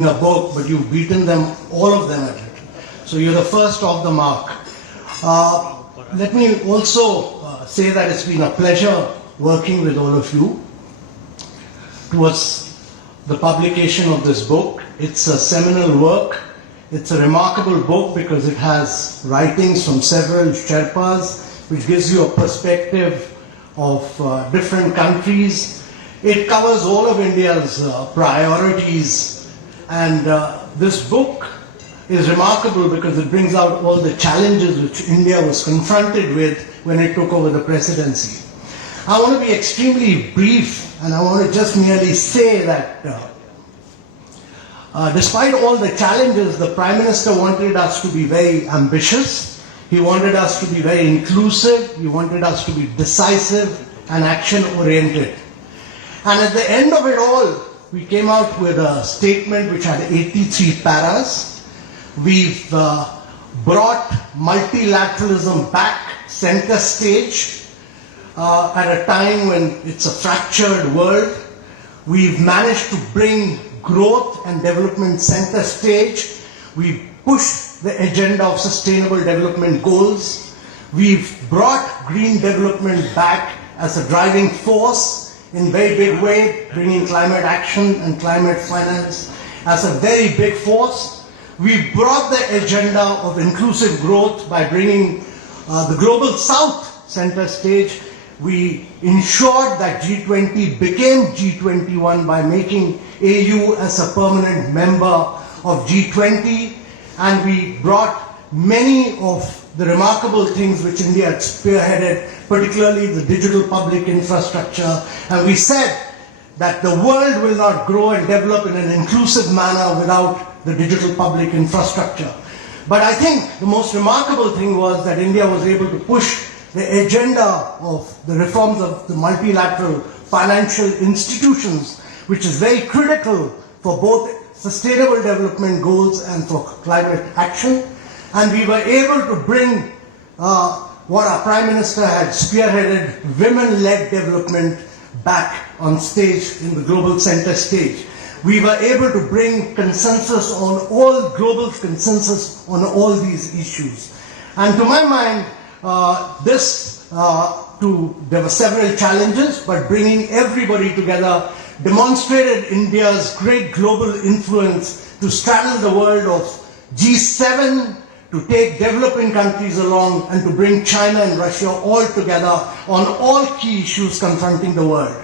a book, but you've beaten them, all of them at it. So you're the first off the mark. Let me also say that it's been a pleasure working with all of you towards the publication of this book. It's a seminal work. It's a remarkable book because it has writings from several Sherpas, which gives you a perspective of different countries. It covers all of India's priorities. And this book is remarkable because it brings out all the challenges which India was confronted with when it took over the presidency. I want to be extremely brief, and I want to just merely say that despite all the challenges, the Prime Minister wanted us to be very ambitious. He wanted us to be very inclusive. He wanted us to be decisive and action-oriented. And at the end of it all, we came out with a statement which had 83 paras. We've brought multilateralism back center stage at a time when it's a fractured world. We've managed to bring growth and development center stage. We've pushed the agenda of sustainable development goals. We've brought green development back as a driving force in a very big way, bringing climate action and climate finance as a very big force. We brought the agenda of inclusive growth by bringing the Global South center stage. We ensured that G20 became G21 by making AU as a permanent member of G20, and we brought many of the remarkable things which India had spearheaded, particularly the digital public infrastructure. And we said that the world will not grow and develop in an inclusive manner without the digital public infrastructure. But I think the most remarkable thing was that India was able to push the agenda of the reforms of the multilateral financial institutions, which is very critical for both sustainable development goals and for climate action. And we were able to bring what our Prime Minister had spearheaded, women-led development, back on stage in the global center stage. We were able to bring consensus on all, global consensus on all these issues. And to my mind, there were several challenges, but bringing everybody together demonstrated India's great global influence to straddle the world of G7, to take developing countries along, and to bring China and Russia all together on all key issues confronting the world.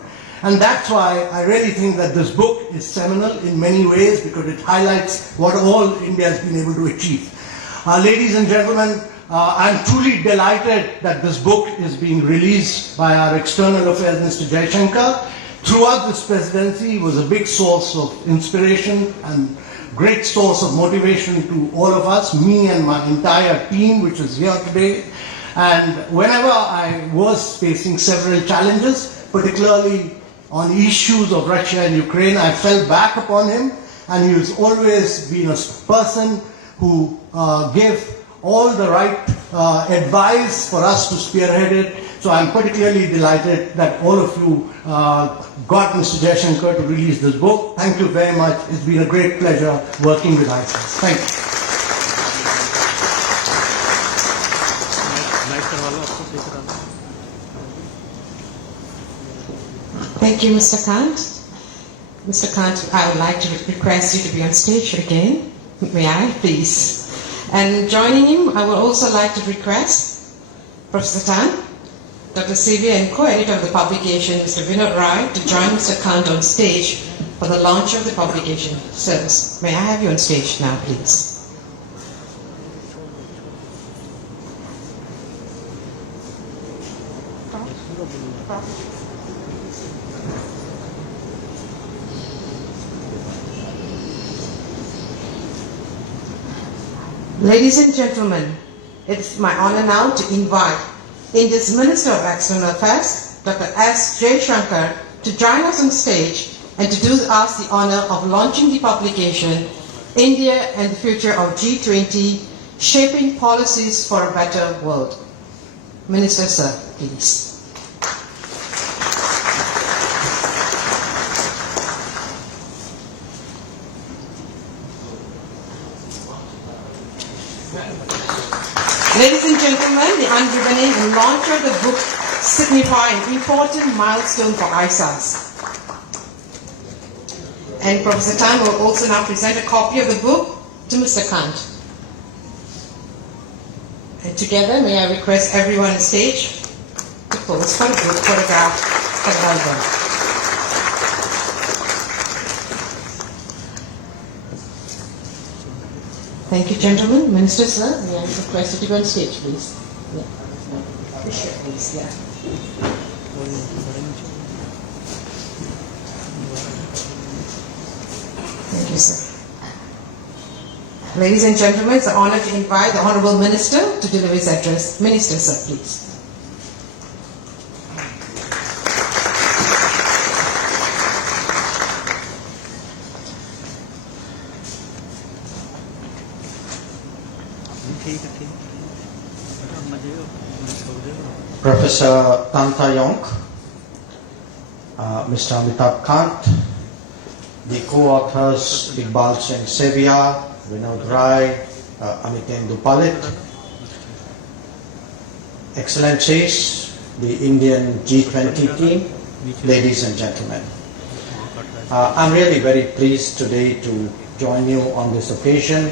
And that's why I really think that this book is seminal in many ways, because it highlights what all India has been able to achieve. Ladies and gentlemen, I'm truly delighted that this book is being released by our External Affairs Mr. Jaishankar. Throughout this presidency, he was a big source of inspiration and great source of motivation to all of us, me and my entire team, which is here today. And whenever I was facing several challenges, particularly on issues of Russia and Ukraine, I fell back upon him, and he has always been a person who gave all the right advice for us to spearhead it. So I'm particularly delighted that all of you got Mr. Jaishankar to release this book. Thank you very much. It's been a great pleasure working with ISIS. Thank you. Thank you, Mr. Kant. Mr. Kant, I would like to request you to be on stage again. May I, please? And joining him, I would also like to request Professor Tan, Dr. Sylvia, and co-editor of the publication, Mr. Vinod Rai, to join Mr. Kant on stage for the launch of the publication service. May I have you on stage now, please? Ladies and gentlemen, it's my honor now to invite India's Minister of External Affairs, Dr. S. Jaishankar, to join us on stage and to do us the honor of launching the publication, India and the Future of G20, Shaping Policies for a Better World. Minister, sir, please. Ladies and gentlemen, the unribboning and launch of the book signify an important milestone for ISAS. And Professor Tan will also now present a copy of the book to Mr. Kant. And together, may I request everyone on stage to pose for a group photograph for the album. Thank you, gentlemen. Minister, sir, may I request you to go on stage, please? Yeah. Please, yeah. Thank you, sir. Ladies and gentlemen, it's an honor to invite the Honorable Minister to deliver his address. Minister, sir, please. Professor Tanta Yonk, Mr. Amitabh Kant, the co-authors Iqbal Singh Sevia, Vinod Rai, Amitendu Palit, Excellencies, the Indian G20 team, ladies and gentlemen. I'm really very pleased today to join you on this occasion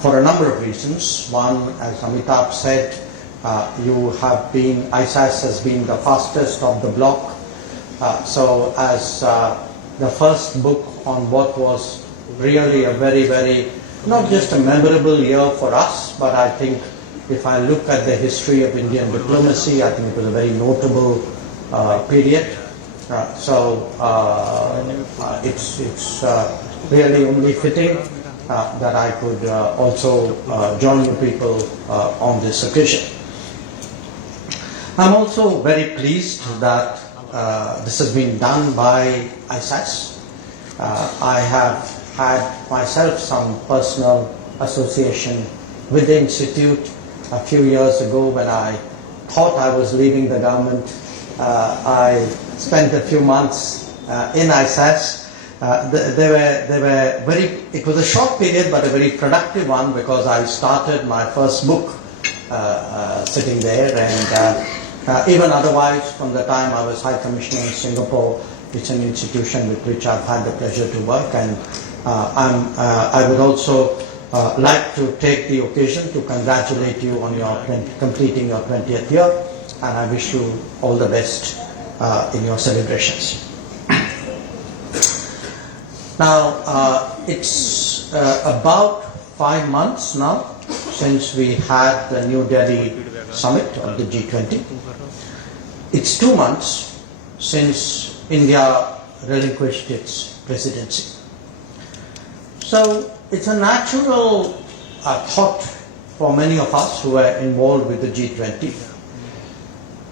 for a number of reasons. One, as Amitabh said, ISAS has been the fastest of the block. So as the first book on what was really a very, very, not just a memorable year for us, but I think if I look at the history of Indian diplomacy, I think it was a very notable period. It's really only fitting that I could also join you people on this occasion. I'm also very pleased that this has been done by ISAS. I have had myself some personal association with the Institute a few years ago when I thought I was leaving the government. I spent a few months in ISAS. It was a short period but a very productive one because I started my first book sitting there, and even otherwise, from the time I was High Commissioner in Singapore, it's an institution with which I've had the pleasure to work, and I would also like to take the occasion to congratulate you on your completing your 20th year, and I wish you all the best in your celebrations. Now, it's about 5 months now since we had the New Delhi summit of the G20. It's 2 months since India relinquished its presidency. So it's a natural thought for many of us who are involved with the G20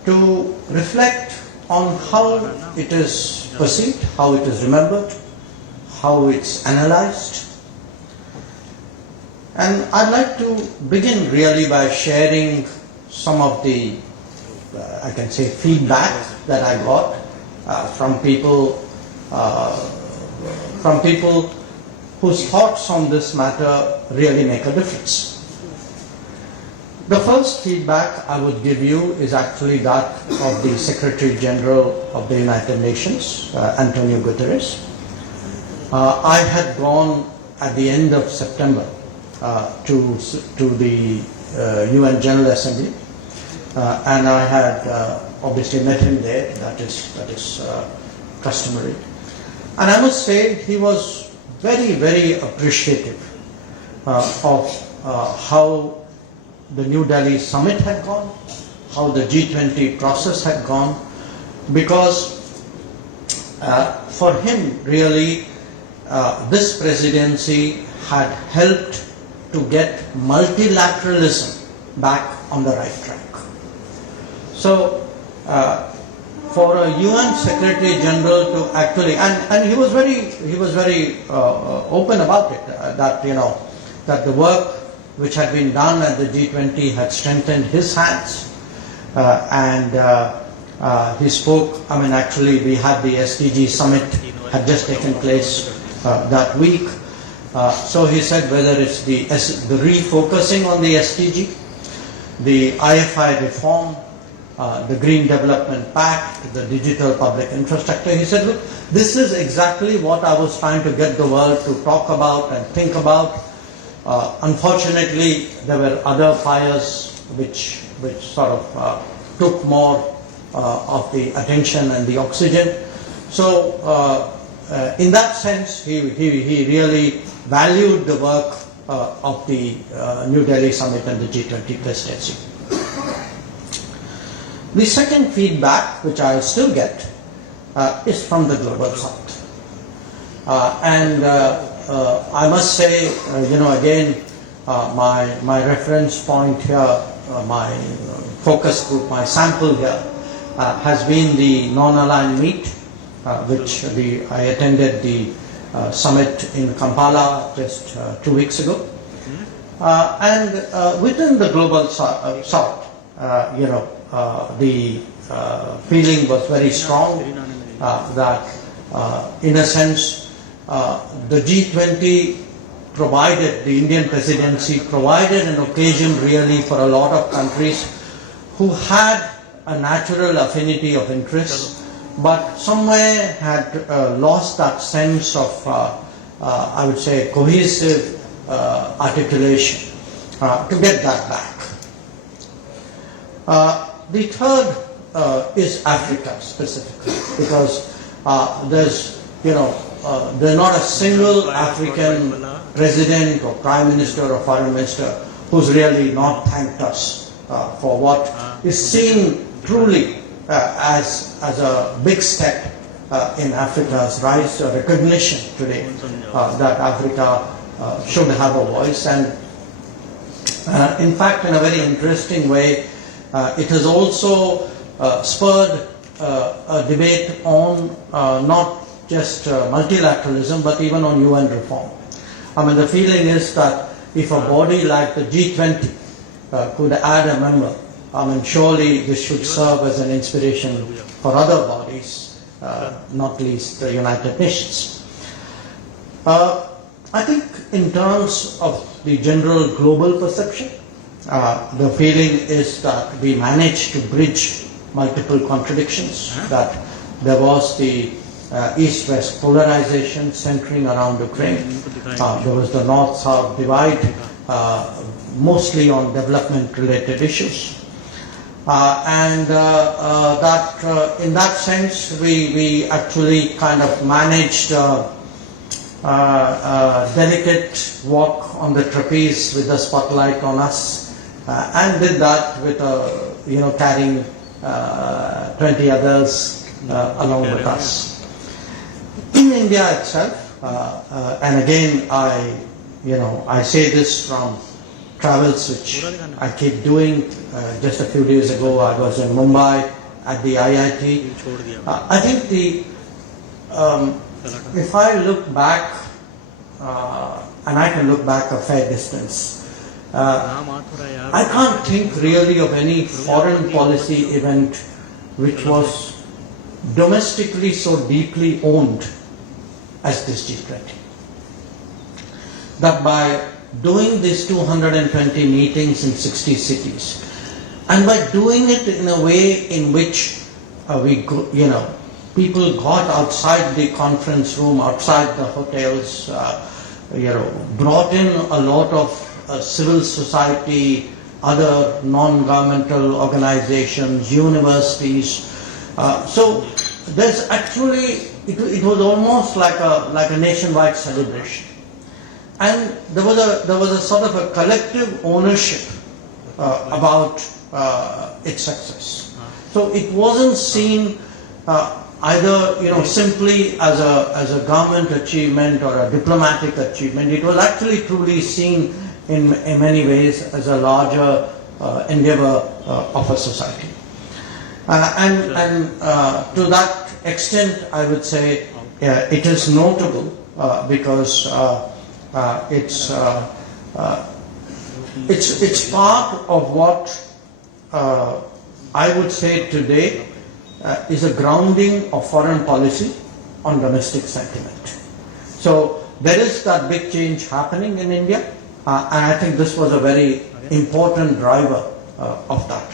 to reflect on how it is perceived, how it is remembered, how it's analyzed. And I'd like to begin really by sharing some of the, I can say, feedback that I got from people whose thoughts on this matter really make a difference. The first feedback I would give you is actually that of the Secretary General of the United Nations, Antonio Guterres. I had gone at the end of September to the UN General Assembly, and I had obviously met him there. That is customary, and I must say he was very, very appreciative of how the New Delhi summit had gone, how the G20 process had gone, because for him really this presidency had helped to get multilateralism back on the right track. So for a UN Secretary General to actually, and he was very open about it, that the work which had been done at the G20 had strengthened his hands, and he spoke. I mean, actually, we had the SDG summit had just taken place that week, So he said whether it's the refocusing on the SDG, the IFI reform, the Green Development Pact, the digital public infrastructure. He said, look, this is exactly what I was trying to get the world to talk about and think about. Unfortunately, there were other fires which sort of took more of the attention and the oxygen. So in that sense, he really valued the work of the New Delhi Summit and the G20 presidency. The second feedback, which I still get, is from the Global South. And I must say, again, my reference point here, my focus group, my sample here, has been the non-aligned meet, which I attended the summit in Kampala just 2 weeks ago. And within the Global South, the feeling was very strong that in a sense the G20 provided, the Indian presidency provided an occasion really for a lot of countries who had a natural affinity of interest but somewhere had lost that sense of I would say cohesive articulation to get that back. The third is Africa specifically, because there's not a single African president or prime minister or foreign minister who's really not thanked us for what is seen truly as a big step in Africa's rise to recognition today that Africa should have a voice. And in fact, in a very interesting way, it has also spurred a debate on not just multilateralism, but even on UN reform. I mean, the feeling is that if a body like the G20 could add a member, I mean, surely this should serve as an inspiration for other bodies, not least the United Nations. I think in terms of the general global perception, the feeling is that we managed to bridge multiple contradictions, that there was the East-West polarization centering around Ukraine. There was the North-South divide, mostly on development-related issues. And that in that sense, we actually kind of managed a delicate walk on the trapeze with the spotlight on us, and did that with carrying 20 others along with us. In India itself, and again I say this from travels which I keep doing. Just a few days ago I was in Mumbai at the IIT. I think if I look back, and I can look back a fair distance, I can't think really of any foreign policy event which was domestically so deeply owned as this G20. That by doing these 220 meetings in 60 cities, and by doing it in a way in which people got outside the conference room, outside the hotels, brought in a lot of civil society, other non-governmental organizations, universities. So there's actually, it was almost like a nationwide celebration. And there was a sort of a collective ownership about its success. So it wasn't seen either simply as a government achievement or a diplomatic achievement. It was actually truly seen in many ways as a larger endeavor of a society. And to that extent, I would say it is notable because it's part of what I would say today is a grounding of foreign policy on domestic sentiment. So there is that big change happening in India, and I think this was a very important driver of that.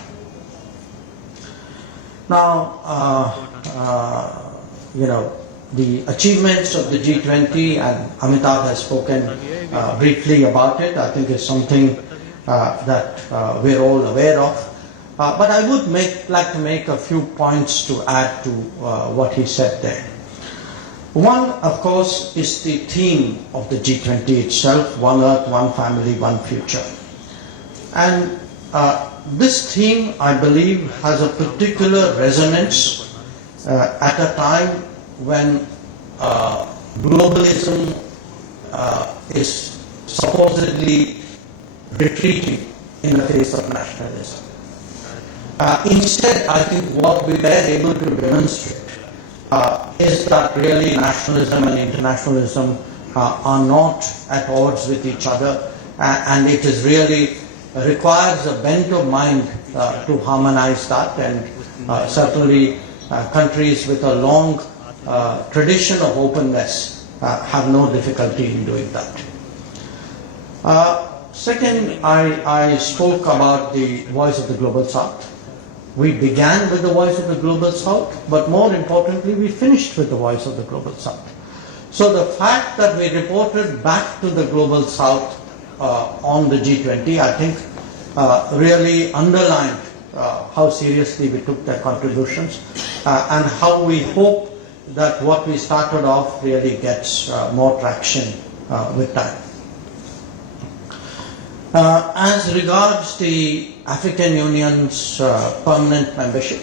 Now, the achievements of the G20, and Amitabh has spoken briefly about it, I think is something that we're all aware of. But I would like to make a few points to add to what he said there. One, of course, is the theme of the G20 itself: One Earth, One Family, One Future. And this theme, I believe, has a particular resonance at a time when globalism is supposedly retreating in the face of nationalism. Instead, I think what we were able to demonstrate is that really nationalism and internationalism are not at odds with each other, and it is really requires a bent of mind to harmonize that, and certainly countries with a long tradition of openness have no difficulty in doing that. Second, I spoke about the voice of the Global South. We began with the voice of the Global South, but more importantly, we finished with the voice of the Global South. So the fact that we reported back to the Global South on the G20, I think really underlined how seriously we took their contributions and how we hope that what we started off really gets more traction with time. As regards the African Union's permanent membership,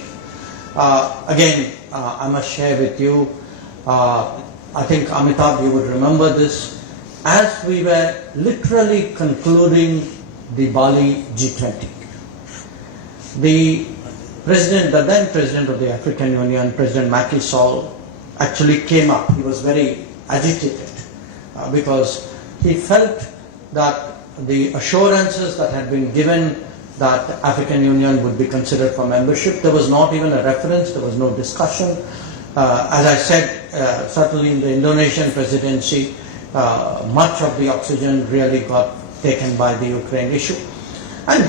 again, I must share with you, I think Amitabh, you would remember this, as we were literally concluding the Bali G20. The then President of the African Union, President Macky Sall, actually came up. He was very agitated because he felt that the assurances that had been given that the African Union would be considered for membership, there was not even a reference, there was no discussion. As I said, certainly in the Indonesian presidency, much of the oxygen really got taken by the Ukraine issue. And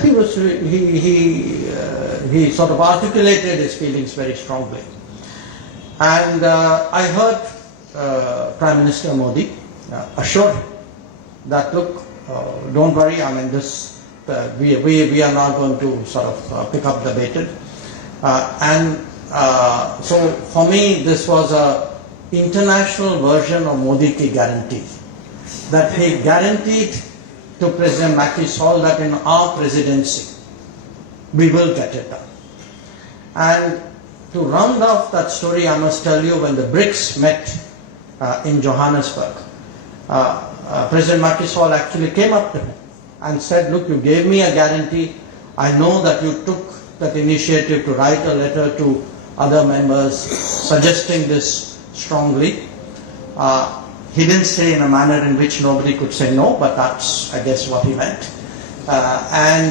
he sort of articulated his feelings very strongly. And I heard Prime Minister Modi assure him that, look, don't worry, I mean, this we are not going to sort of pick up the baton. So for me, this was a international version of Modi ki guarantee, that he guaranteed to President Macky Sall that in our presidency we will get it done. And to round off that story, I must tell you, when the BRICS met in Johannesburg, President Macky Sall actually came up to him and said, look, you gave me a guarantee. I know that you took that initiative to write a letter to other members suggesting this strongly. He didn't say in a manner in which nobody could say no, but that's, I guess, what he meant. I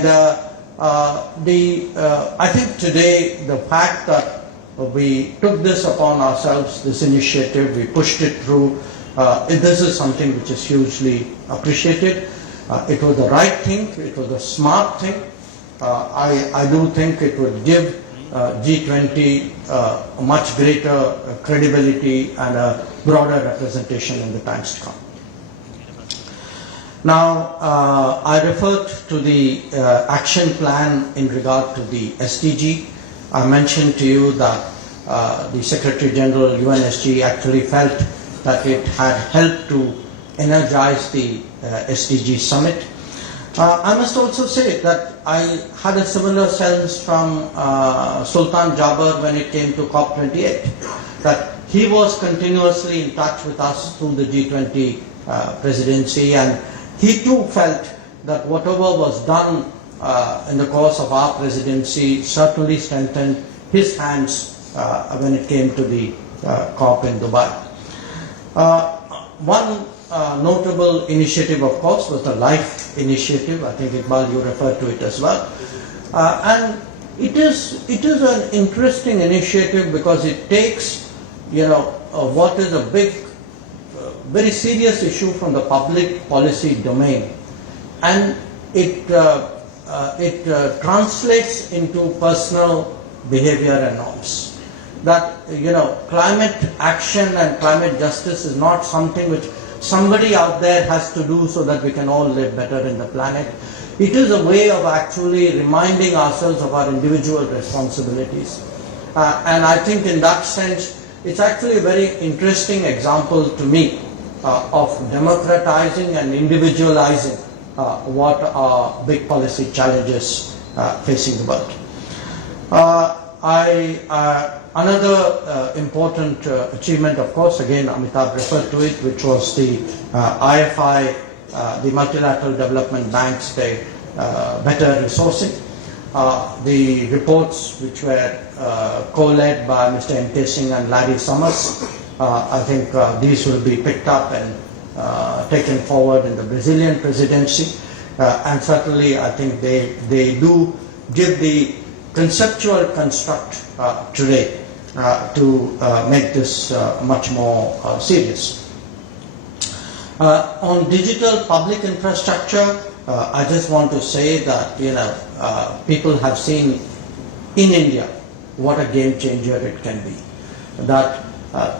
think today the fact that we took this upon ourselves, this initiative, we pushed it through, this is something which is hugely appreciated. It was the right thing, it was the smart thing. I do think it would give G20 a much greater credibility and a broader representation in the times to come. Now, I referred to the action plan in regard to the SDG. I mentioned to you that the Secretary General UNSG actually felt that it had helped to energize the SDG summit. I must also say that I had a similar sense from Sultan Jaber when it came to COP28, that he was continuously in touch with us through the G20 presidency, and he too felt that whatever was done in the course of our presidency certainly strengthened his hands when it came to the COP in Dubai. One notable initiative, of course, was the LIFE initiative. I think, Iqbal, you referred to it as well. And it is an interesting initiative because it takes, what is a big very serious issue from the public policy domain, and it translates into personal behavior and norms. That climate action and climate justice is not something which somebody out there has to do so that we can all live better in the planet. It is a way of actually reminding ourselves of our individual responsibilities. And I think in that sense, it's actually a very interesting example to me of democratizing and individualizing what are big policy challenges facing the world. Another important achievement, of course, again Amitabh referred to it, which was the IFI, the Multilateral Development Banks, the better resourcing. The reports which were co-led by Mr. M.K. Singh and Larry Summers, I think these will be picked up and taken forward in the Brazilian presidency, and certainly I think they do give the conceptual construct today to make this much more serious. On digital public infrastructure, I just want to say that people have seen in India what a game changer it can be. That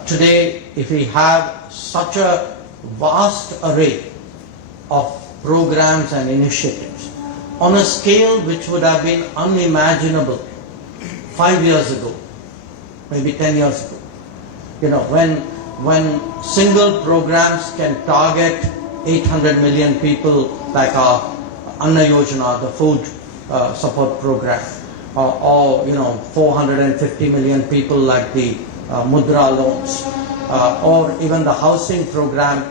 today, if we have such a vast array of programs and initiatives on a scale which would have been unimaginable 5 years ago, maybe 10 years ago, when single programs can target 800 million people, like our Anna Yojana, the food support program, or 450 million people like the Mudra loans, or even the housing program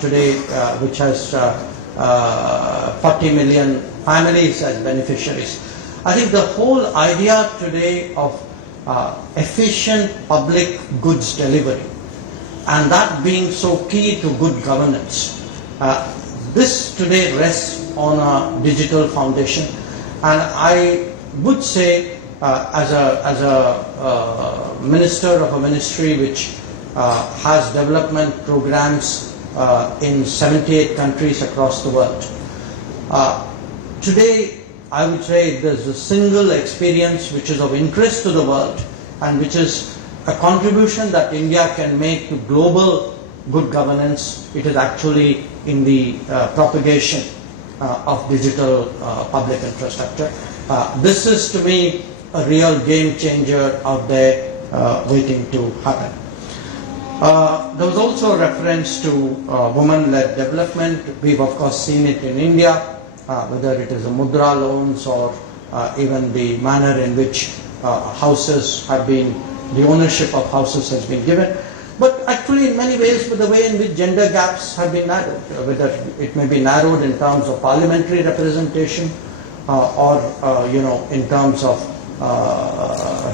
today, which has 40 million families as beneficiaries. I think the whole idea today of efficient public goods delivery, and that being so key to good governance, this today rests on a digital foundation. And I would say, as a minister of a ministry which has development programs in 78 countries across the world, today I would say there's a single experience which is of interest to the world and which is a contribution that India can make to global good governance. It is actually in the propagation of digital public infrastructure. This is to me a real game changer out there waiting to happen. There was also a reference to women-led development. We've of course seen it in India, whether it is a Mudra loans or even the manner in which houses have been, the ownership of houses has been given. But actually in many ways with the way in which gender gaps have been narrowed, whether it may be narrowed in terms of parliamentary representation or in terms of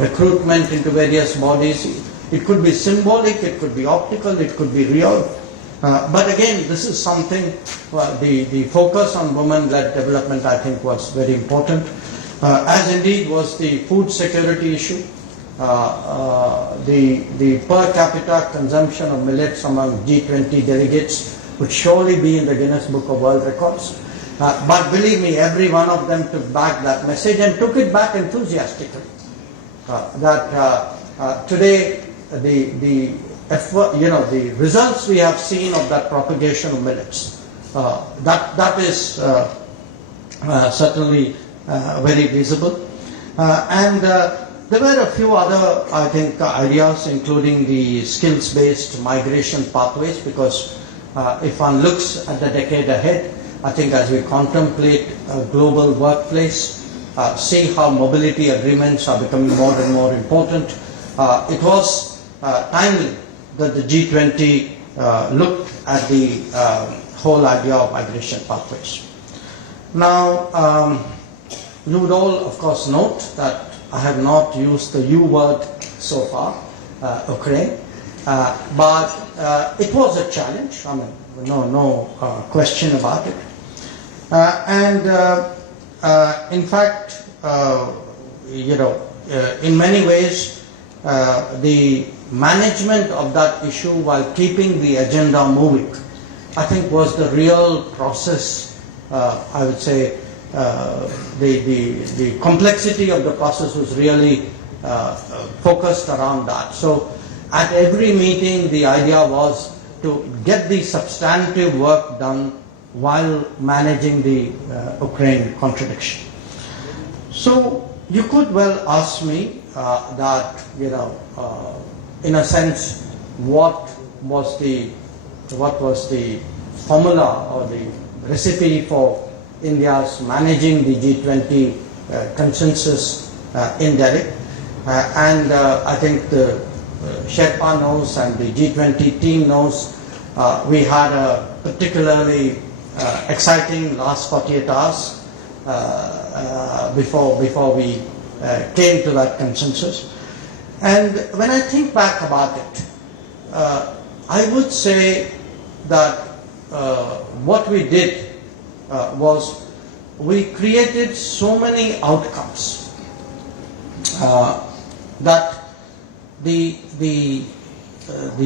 recruitment into various bodies. It could be symbolic, it could be optical, it could be real. But again, this is something, the focus on women-led development I think was very important, as indeed was the food security issue. The per capita consumption of millets among G20 delegates would surely be in the Guinness Book of World Records. But believe me, every one of them took back that message and took it back enthusiastically. Today, the results we have seen of that propagation of millets, that is certainly very visible. And there were a few other, I think, ideas, including the skills-based migration pathways, because if one looks at the decade ahead, I think as we contemplate a global workplace, see how mobility agreements are becoming more and more important, it was timely that the G20 looked at the whole idea of migration pathways. Now, you would all, of course, note that I have not used the U word so far, Ukraine, but it was a challenge. I mean, no question about it. In fact, in many ways, the management of that issue while keeping the agenda moving, I think was the real process. I would say the complexity of the process was really focused around that. So at every meeting, the idea was to get the substantive work done while managing the Ukraine contradiction. So you could well ask me that, in a sense, what was the formula or the recipe for India's managing the G20 consensus in Delhi. And I think the Sherpa knows and the G20 team knows we had a particularly exciting last 48 hours before we came to that consensus. And when I think back about it, I would say that what we did was we created so many outcomes that the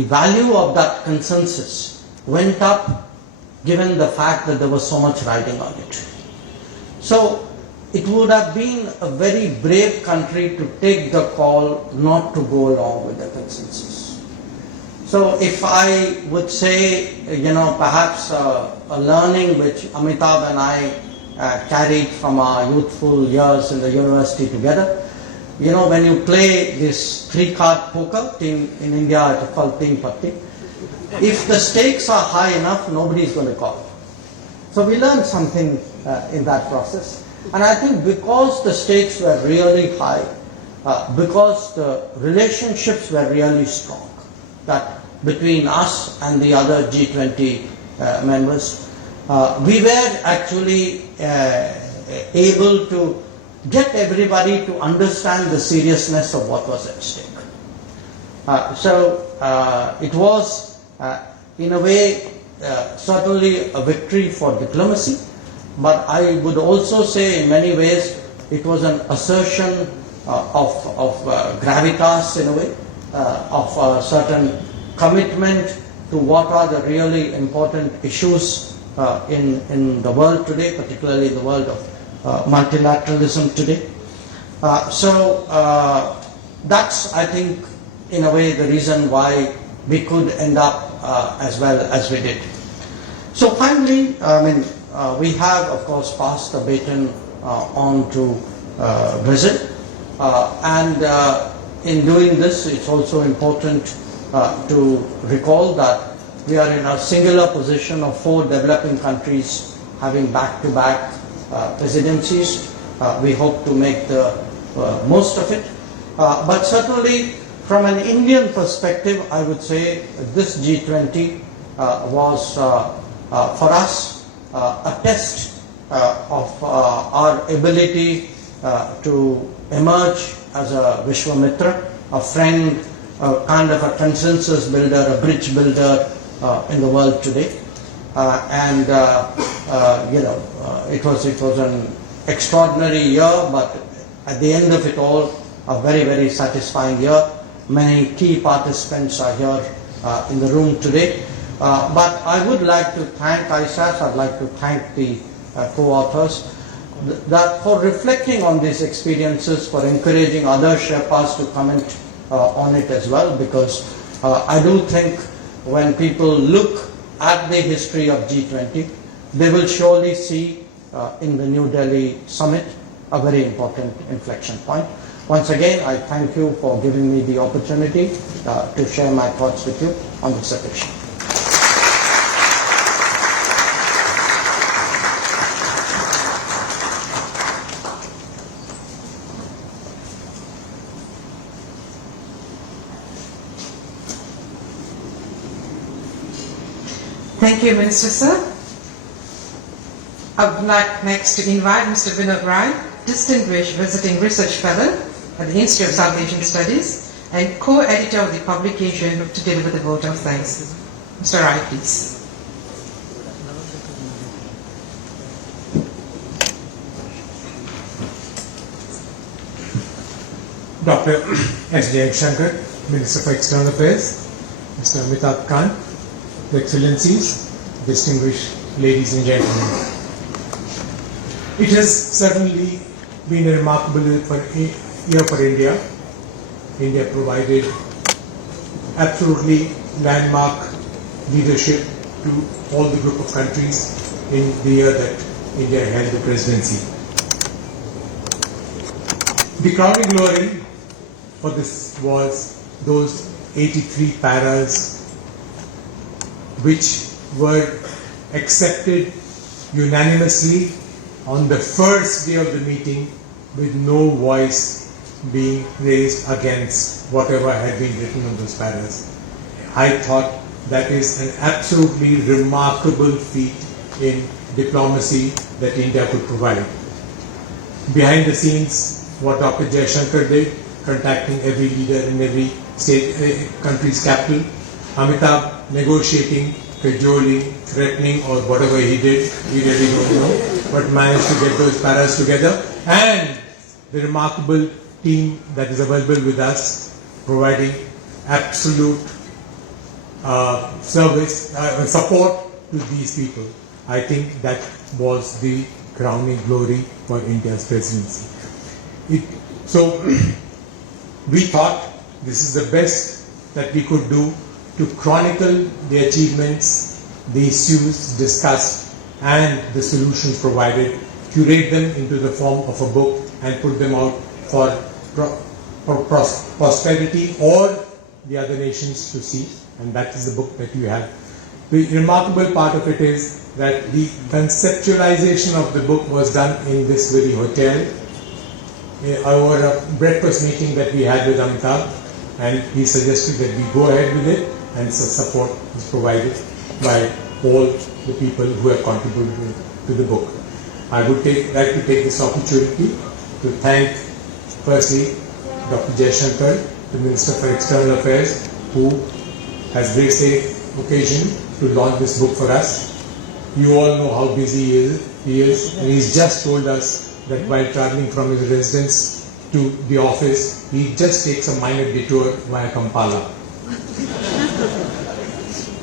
value of that consensus went up given the fact that there was so much riding on it. So it would have been a very brave country to take the call not to go along with the consensus. So if I would say, perhaps a learning which Amitabh and I carried from our youthful years in the university together, when you play this 3-card poker, in India it's called Teen Patti, if the stakes are high enough, nobody is going to call. So we learned something in that process. And I think because the stakes were really high, because the relationships were really strong, that between us and the other G20 members, we were actually able to get everybody to understand the seriousness of what was at stake. So it was, in a way, certainly a victory for diplomacy, but I would also say in many ways it was an assertion of gravitas in a way, of a certain commitment to what are the really important issues in the world today, particularly the world of multilateralism today. So that's, I think, in a way the reason why we could end up as well as we did. So finally, we have, of course, passed the baton on to Brazil. And in doing this, it's also important to recall that we are in a singular position of 4 developing countries having back-to-back presidencies. We hope to make the most of it. But certainly, from an Indian perspective, I would say this G20 was, for us, a test of our ability to emerge as a Vishwamitra, a friend, a kind of a consensus builder, a bridge builder in the world today. It was an extraordinary year, but at the end of it all, a very, very satisfying year. Many key participants are here in the room today. But I would like to thank ISAS, I'd like to thank the co-authors that for reflecting on these experiences, for encouraging other Sherpas to comment on it as well, because I do think when people look at the history of G20, they will surely see in the New Delhi summit a very important inflection point. Once again, I thank you for giving me the opportunity to share my thoughts with you on this occasion. Thank you, Minister Sir. I would like next to invite Mr. Vinod Rai, Distinguished Visiting Research Fellow at the Institute of South Asian Studies and co-editor of the publication, to deliver the vote of thanks. Mr. Rai, please. Dr. S Jaishankar, Minister for External Affairs, Mr. Amitabh Kant, Your Excellencies, distinguished ladies and gentlemen. It has certainly been a remarkable year for India. India provided absolutely landmark leadership to all the group of countries in the year that India held the presidency. The crowning glory for this was those 83 paras which were accepted unanimously on the first day of the meeting with no voice being raised against whatever had been written on those paras. I thought that is an absolutely remarkable feat in diplomacy that India could provide. Behind the scenes, what Dr. Jaishankar did, contacting every leader in every state, country's capital, Amitabh negotiating, cajoling, threatening, or whatever he did, we really don't know, but managed to get those paras together, and the remarkable team that is available with us, providing absolute support to these people. I think that was the crowning glory for India's presidency. So we thought this is the best that we could do to chronicle the achievements, the issues discussed, and the solutions provided, curate them into the form of a book and put them out for posterity or the other nations to see, and that is the book that you have. The remarkable part of it is that the conceptualization of the book was done in this very hotel over a breakfast meeting that we had with Amitabh, and he suggested that we go ahead with it, and so support is provided by all the people who have contributed to the book. I would like to take this opportunity to thank firstly Dr. Jaishankar, the Minister for External Affairs, who has graced the occasion to launch this book for us. You all know how busy he is, and he's just told us that while traveling from his residence to the office, he just takes a minor detour via Kampala.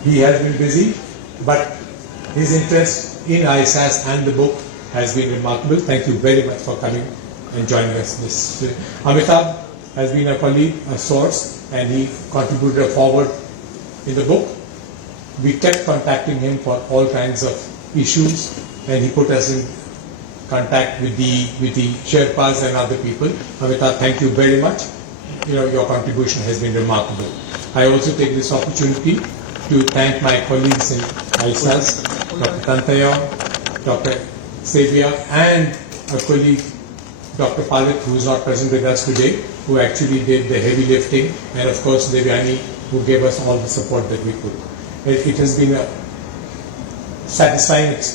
He has been busy, but his interest in ISAS and the book has been remarkable. Thank you very much for coming and joining us. Amitabh has been a colleague, a source, and he contributed a forward in the book. We kept contacting him for all kinds of issues, and he put us in contact with the Sherpas and other people. Amitabh, thank you very much. Your contribution has been remarkable. I also take this opportunity to thank my colleagues in ISAS, Dr. Tantaya, Dr. Sabia, and a colleague, Dr. Palit, who is not present with us today, who actually did the heavy lifting, and of course Devyani, who gave us all the support that we could. It has been a satisfying experience.